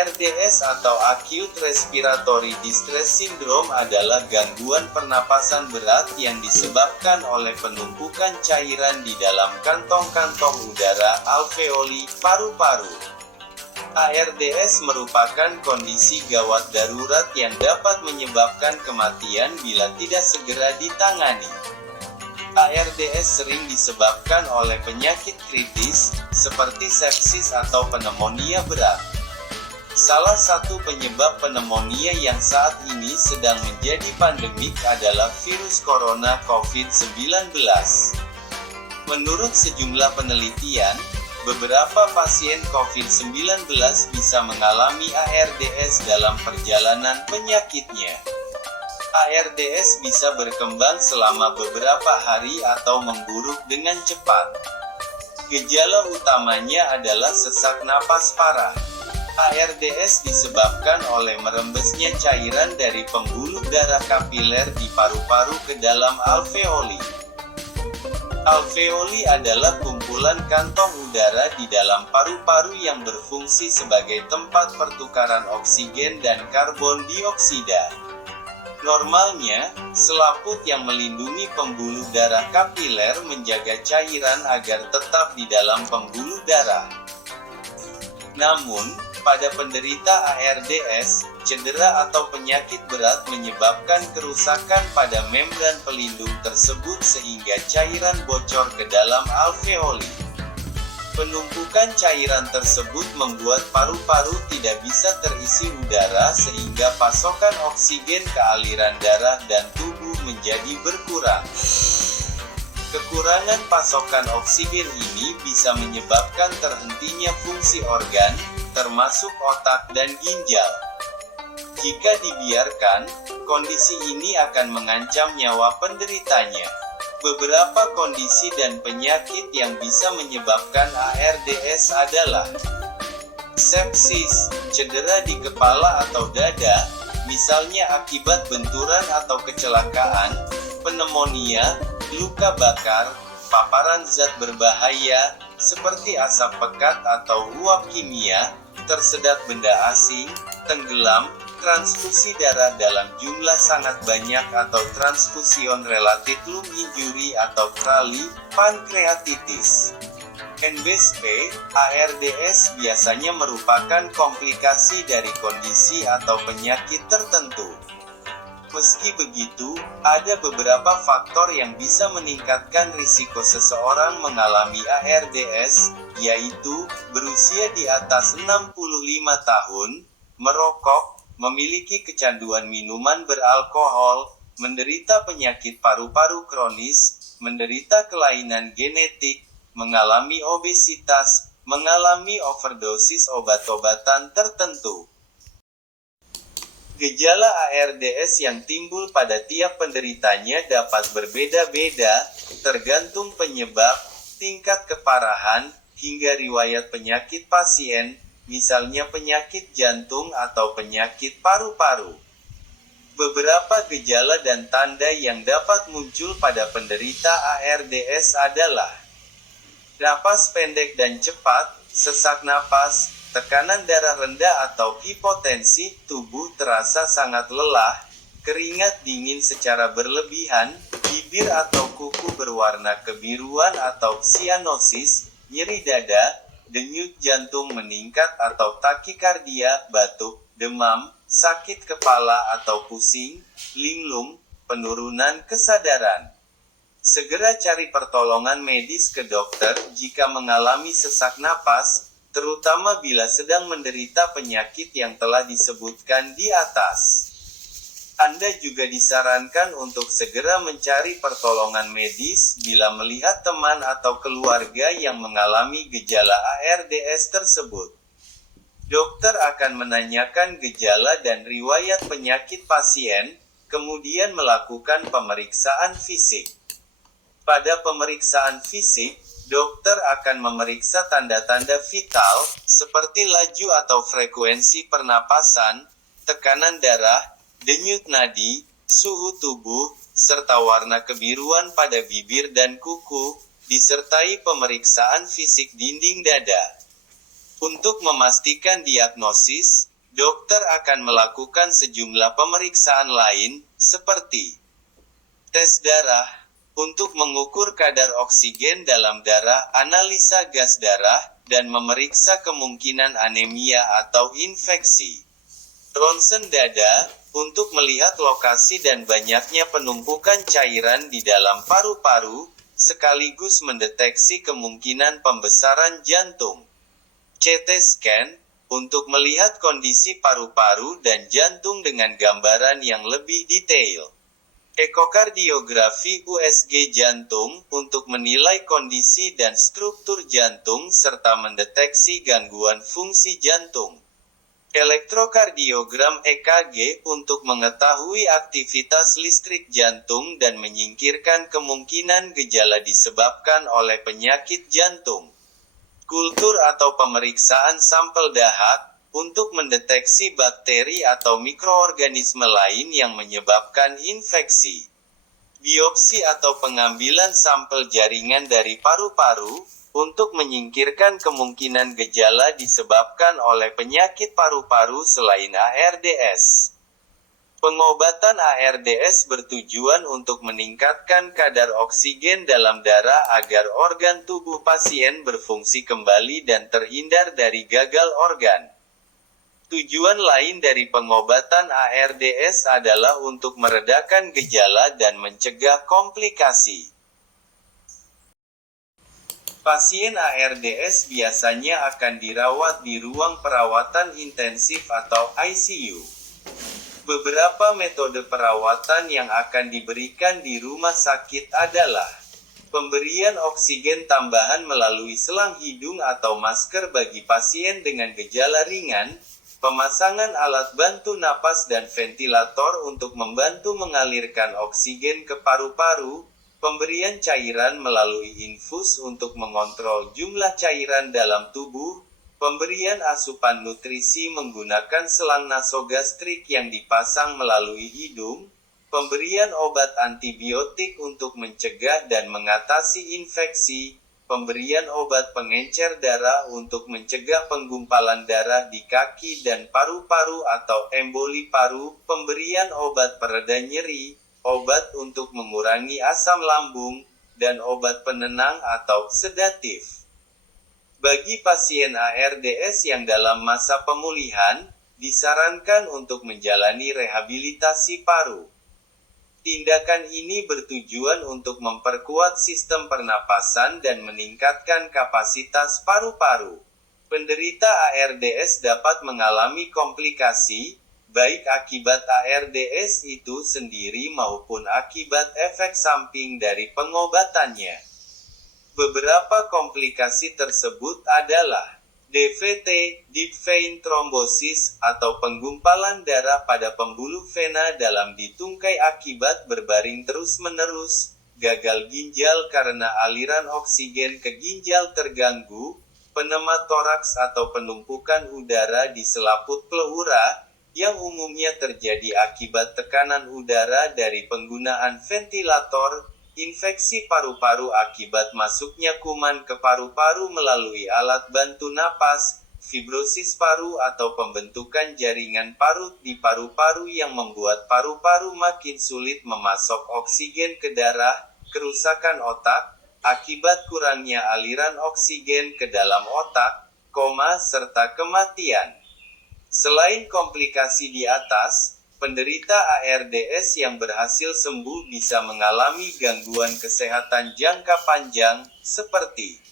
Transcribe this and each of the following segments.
ARDS atau Acute Respiratory Distress Syndrome adalah gangguan pernapasan berat yang disebabkan oleh penumpukan cairan di dalam kantong-kantong udara alveoli, paru-paru. ARDS merupakan kondisi gawat darurat yang dapat menyebabkan kematian bila tidak segera ditangani. ARDS sering disebabkan oleh penyakit kritis, seperti sepsis atau pneumonia berat. Salah satu penyebab pneumonia yang saat ini sedang menjadi pandemik adalah virus corona COVID-19. Menurut sejumlah penelitian, beberapa pasien COVID-19 bisa mengalami ARDS dalam perjalanan penyakitnya. ARDS bisa berkembang selama beberapa hari atau memburuk dengan cepat. Gejala utamanya adalah sesak napas parah. ARDS disebabkan oleh merembesnya cairan dari pembuluh darah kapiler di paru-paru ke dalam alveoli. Alveoli adalah kumpulan kantong udara di dalam paru-paru yang berfungsi sebagai tempat pertukaran oksigen dan karbon dioksida. Normalnya, selaput yang melindungi pembuluh darah kapiler menjaga cairan agar tetap di dalam pembuluh darah. Namun, pada penderita ARDS, cedera atau penyakit berat menyebabkan kerusakan pada membran pelindung tersebut sehingga cairan bocor ke dalam alveoli. Penumpukan cairan tersebut membuat paru-paru tidak bisa terisi udara sehingga pasokan oksigen ke aliran darah dan tubuh menjadi berkurang. Kekurangan pasokan oksigen ini bisa menyebabkan terhentinya fungsi organ, termasuk otak dan ginjal. Jika dibiarkan, kondisi ini akan mengancam nyawa penderitanya. Beberapa kondisi dan penyakit yang bisa menyebabkan ARDS adalah sepsis, cedera di kepala atau dada, misalnya akibat benturan atau kecelakaan, pneumonia, luka bakar, paparan zat berbahaya, seperti asap pekat atau uap kimia, tersedak benda asing, tenggelam, transfusi darah dalam jumlah sangat banyak atau transfusion related lung injury atau TRALI, pankreatitis. NBSP, ARDS biasanya merupakan komplikasi dari kondisi atau penyakit tertentu. Meski begitu, ada beberapa faktor yang bisa meningkatkan risiko seseorang mengalami ARDS, yaitu, berusia di atas 65 tahun, merokok, memiliki kecanduan minuman beralkohol, menderita penyakit paru-paru kronis, menderita kelainan genetik, mengalami obesitas, mengalami overdosis obat-obatan tertentu. Gejala ARDS yang timbul pada tiap penderitanya dapat berbeda-beda, tergantung penyebab, tingkat keparahan, hingga riwayat penyakit pasien, misalnya penyakit jantung atau penyakit paru-paru. Beberapa gejala dan tanda yang dapat muncul pada penderita ARDS adalah napas pendek dan cepat, sesak napas, tekanan darah rendah atau hipotensi, tubuh terasa sangat lelah, keringat dingin secara berlebihan, bibir atau kuku berwarna kebiruan atau cyanosis, nyeri dada, denyut jantung meningkat atau takikardia, batuk, demam, sakit kepala atau pusing, linglung, penurunan kesadaran. Segera cari pertolongan medis ke dokter jika mengalami sesak napas, terutama bila sedang menderita penyakit yang telah disebutkan di atas. Anda juga disarankan untuk segera mencari pertolongan medis bila melihat teman atau keluarga yang mengalami gejala ARDS tersebut. Dokter akan menanyakan gejala dan riwayat penyakit pasien, kemudian melakukan pemeriksaan fisik. Pada pemeriksaan fisik, dokter akan memeriksa tanda-tanda vital, seperti laju atau frekuensi pernapasan, tekanan darah, denyut nadi, suhu tubuh, serta warna kebiruan pada bibir dan kuku, disertai pemeriksaan fisik dinding dada. Untuk memastikan diagnosis, Dokter akan melakukan sejumlah pemeriksaan lain, seperti tes darah, untuk mengukur kadar oksigen dalam darah, analisa gas darah, dan memeriksa kemungkinan anemia atau infeksi. Ronsen dada, untuk melihat lokasi dan banyaknya penumpukan cairan di dalam paru-paru, sekaligus mendeteksi kemungkinan pembesaran jantung. CT scan, untuk melihat kondisi paru-paru dan jantung dengan gambaran yang lebih detail. Ekokardiografi USG jantung, untuk menilai kondisi dan struktur jantung serta mendeteksi gangguan fungsi jantung. Elektrokardiogram EKG, untuk mengetahui aktivitas listrik jantung dan menyingkirkan kemungkinan gejala disebabkan oleh penyakit jantung. Kultur atau pemeriksaan sampel dahak, untuk mendeteksi bakteri atau mikroorganisme lain yang menyebabkan infeksi. Biopsi atau pengambilan sampel jaringan dari paru-paru, untuk menyingkirkan kemungkinan gejala disebabkan oleh penyakit paru-paru selain ARDS. Pengobatan ARDS bertujuan untuk meningkatkan kadar oksigen dalam darah agar organ tubuh pasien berfungsi kembali dan terhindar dari gagal organ. Tujuan lain dari pengobatan ARDS adalah untuk meredakan gejala dan mencegah komplikasi. Pasien ARDS biasanya akan dirawat di ruang perawatan intensif atau ICU. Beberapa metode perawatan yang akan diberikan di rumah sakit adalah pemberian oksigen tambahan melalui selang hidung atau masker bagi pasien dengan gejala ringan, pemasangan alat bantu napas dan ventilator untuk membantu mengalirkan oksigen ke paru-paru, pemberian cairan melalui infus untuk mengontrol jumlah cairan dalam tubuh, pemberian asupan nutrisi menggunakan selang nasogastrik yang dipasang melalui hidung, pemberian obat antibiotik untuk mencegah dan mengatasi infeksi, pemberian obat pengencer darah untuk mencegah penggumpalan darah di kaki dan paru-paru atau emboli paru, pemberian obat pereda nyeri, obat untuk mengurangi asam lambung, dan obat penenang atau sedatif. Bagi pasien ARDS yang dalam masa pemulihan, disarankan untuk menjalani rehabilitasi paru. Tindakan ini bertujuan untuk memperkuat sistem pernapasan dan meningkatkan kapasitas paru-paru. Penderita ARDS dapat mengalami komplikasi, baik akibat ARDS itu sendiri maupun akibat efek samping dari pengobatannya. Beberapa komplikasi tersebut adalah DVT, deep vein thrombosis, atau penggumpalan darah pada pembuluh vena dalam di tungkai akibat berbaring terus-menerus, gagal ginjal karena aliran oksigen ke ginjal terganggu, pneumotoraks atau penumpukan udara di selaput pleura, yang umumnya terjadi akibat tekanan udara dari penggunaan ventilator, infeksi paru-paru akibat masuknya kuman ke paru-paru melalui alat bantu napas, fibrosis paru atau pembentukan jaringan parut di paru-paru yang membuat paru-paru makin sulit memasok oksigen ke darah, kerusakan otak, akibat kurangnya aliran oksigen ke dalam otak, serta kematian. Selain komplikasi di atas, penderita ARDS yang berhasil sembuh bisa mengalami gangguan kesehatan jangka panjang, seperti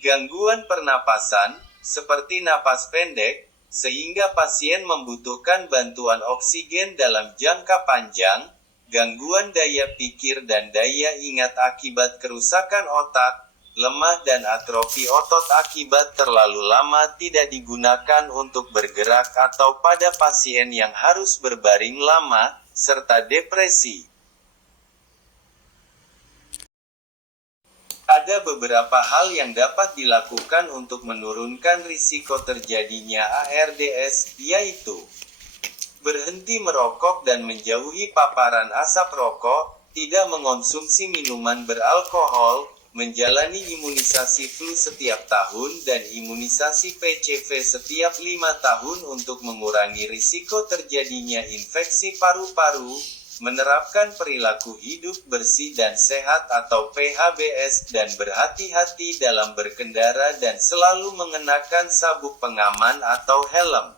gangguan pernapasan, seperti napas pendek, sehingga pasien membutuhkan bantuan oksigen dalam jangka panjang, gangguan daya pikir dan daya ingat akibat kerusakan otak, lemah dan atrofi otot akibat terlalu lama tidak digunakan untuk bergerak atau pada pasien yang harus berbaring lama, serta depresi. Ada beberapa hal yang dapat dilakukan untuk menurunkan risiko terjadinya ARDS, yaitu berhenti merokok dan menjauhi paparan asap rokok, tidak mengonsumsi minuman beralkohol, menjalani imunisasi flu setiap tahun dan imunisasi PCV setiap 5 tahun untuk mengurangi risiko terjadinya infeksi paru-paru, menerapkan perilaku hidup bersih dan sehat atau PHBS dan berhati-hati dalam berkendara dan selalu mengenakan sabuk pengaman atau helm.